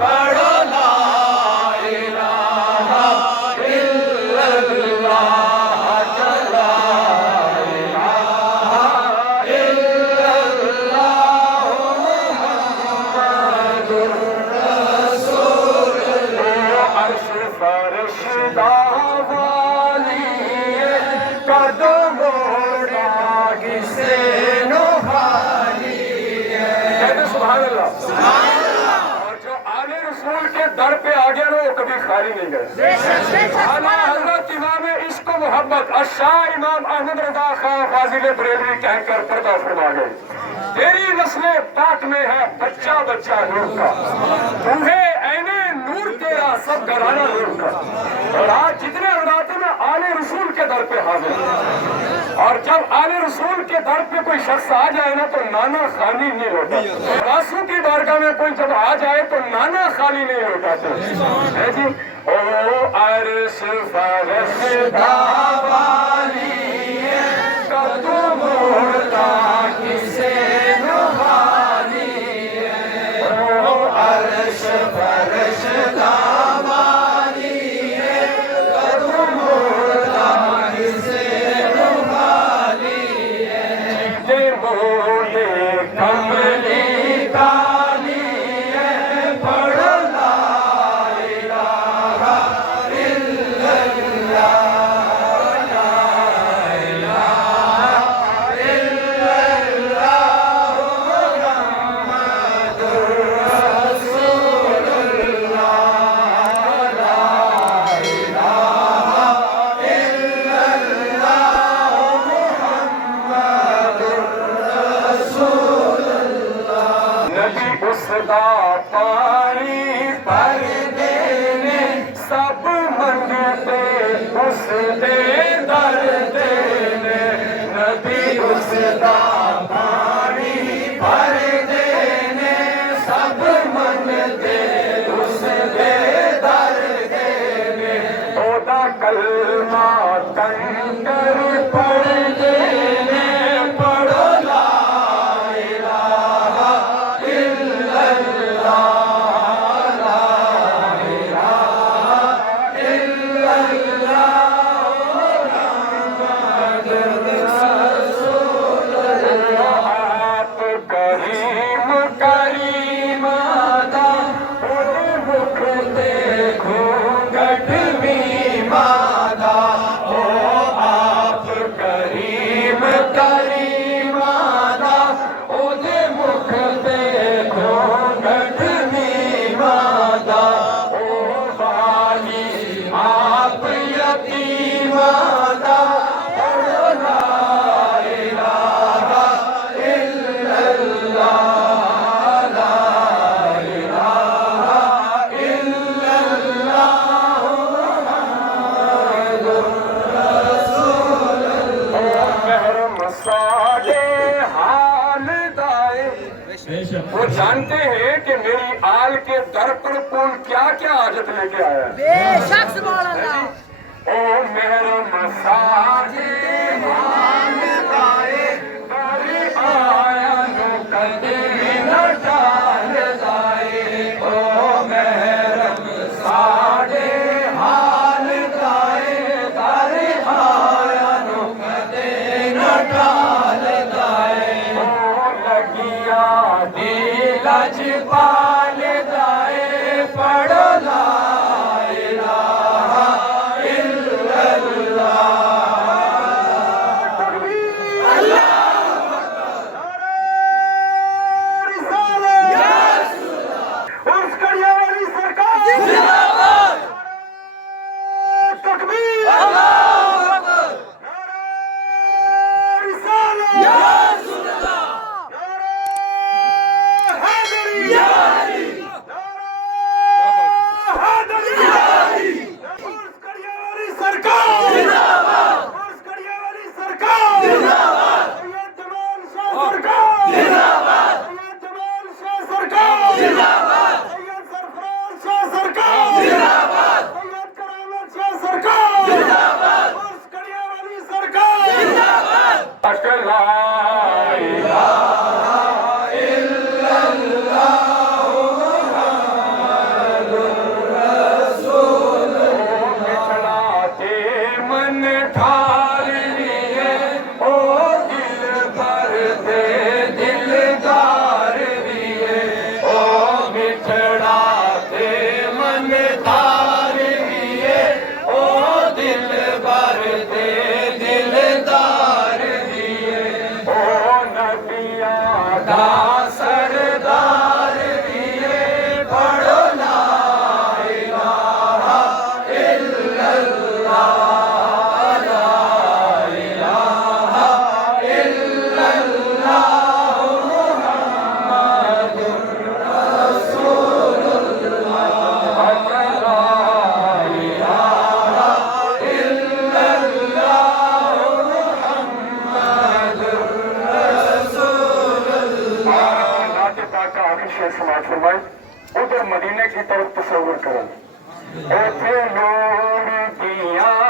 पढ़ो ला इलाहा इल्लल्लाह, ला इलाहा इल्लल्लाह, मुहम्मदुर रसूलुल्लाह। अर्श फर्श दावाली कदमों दागी से नुहाली है। कहते सुभान अल्लाह। और जो आले रसूल के दर पे आ गया ना, वो कभी खाली नहीं गए। आला हजरत इमाम इश्क व मोहब्बत अशाह इमाम अहमद रजा खां फाजिल बरेलवी कहकर पर्दा फरमा गए। तेरी नस्ल पाक में है बच्चा बच्चा नूर का, तुम्हें ऐने नूर तेरा सब घराना नूर का। और आज जितने लगाते में आले रसूल के दर पे हाजिर, और जब आले रसूल के दर पे कोई शख्स आ जाए ना, तो नाना खाली नहीं होता। रासू की बारगाह में कोई जब आ जाए तो नाना खाली नहीं लौटाते है जी। ओ अर्श फर्श दावाली कदमों दागी से नुहाली है। ओ अर्श फर्श दावाली कदमों दागी से नुहाली है। मोले कमली काली है, पढ़ो ला इलाहा इल्लल्लाह, ला इलाहा इल्लल्लाह, मुहम्मदुर रसूलुल्लाह, ला इलाहा इल्लल्लाह, मुहम्मदुर नबी उसदा पानी भर देने सब मंगते उसदे दर देने। नबी उसदा पानी भर देने सब मंगते उसदे दर देने। ओदा कलमा कंकर पढ़ देने, पढ़ो ला इलाहा इल्लल्लाह, ला इलाहा इल्लल्लाह, मुहम्मदुर रसूलुल्लाह। आप करीम करीम दा, उन मुख ते घूंघट भी मादा। ओ आप करीम करीम दा, उन मुख ते घूंघट भी मादा। ओ वाली आप यतीम दा, पढ़ो ला इलाहा इल्लल्लाह, ला इलाहा इल्लल्लाह, मुहम्मदुर रसूलुल्लाह। महरम साडे हाल दाए, वो जानते हैं कि मेरी आल के दर पर कौन क्या क्या आजत लेके आया है। बेशक सुभान अल्लाह। ओ महरम साडे हाल दाए, दर आया नो कदे न टाल दाए। ओ महरम साडे हाल दाए, दर आया नो कदे न टाल दाए। ओ लगिया दिल पाल दाए, पढ़ो ला इलाहा इल्लल्लाह, की तरफ तस्वर करें। उथे लोग दियां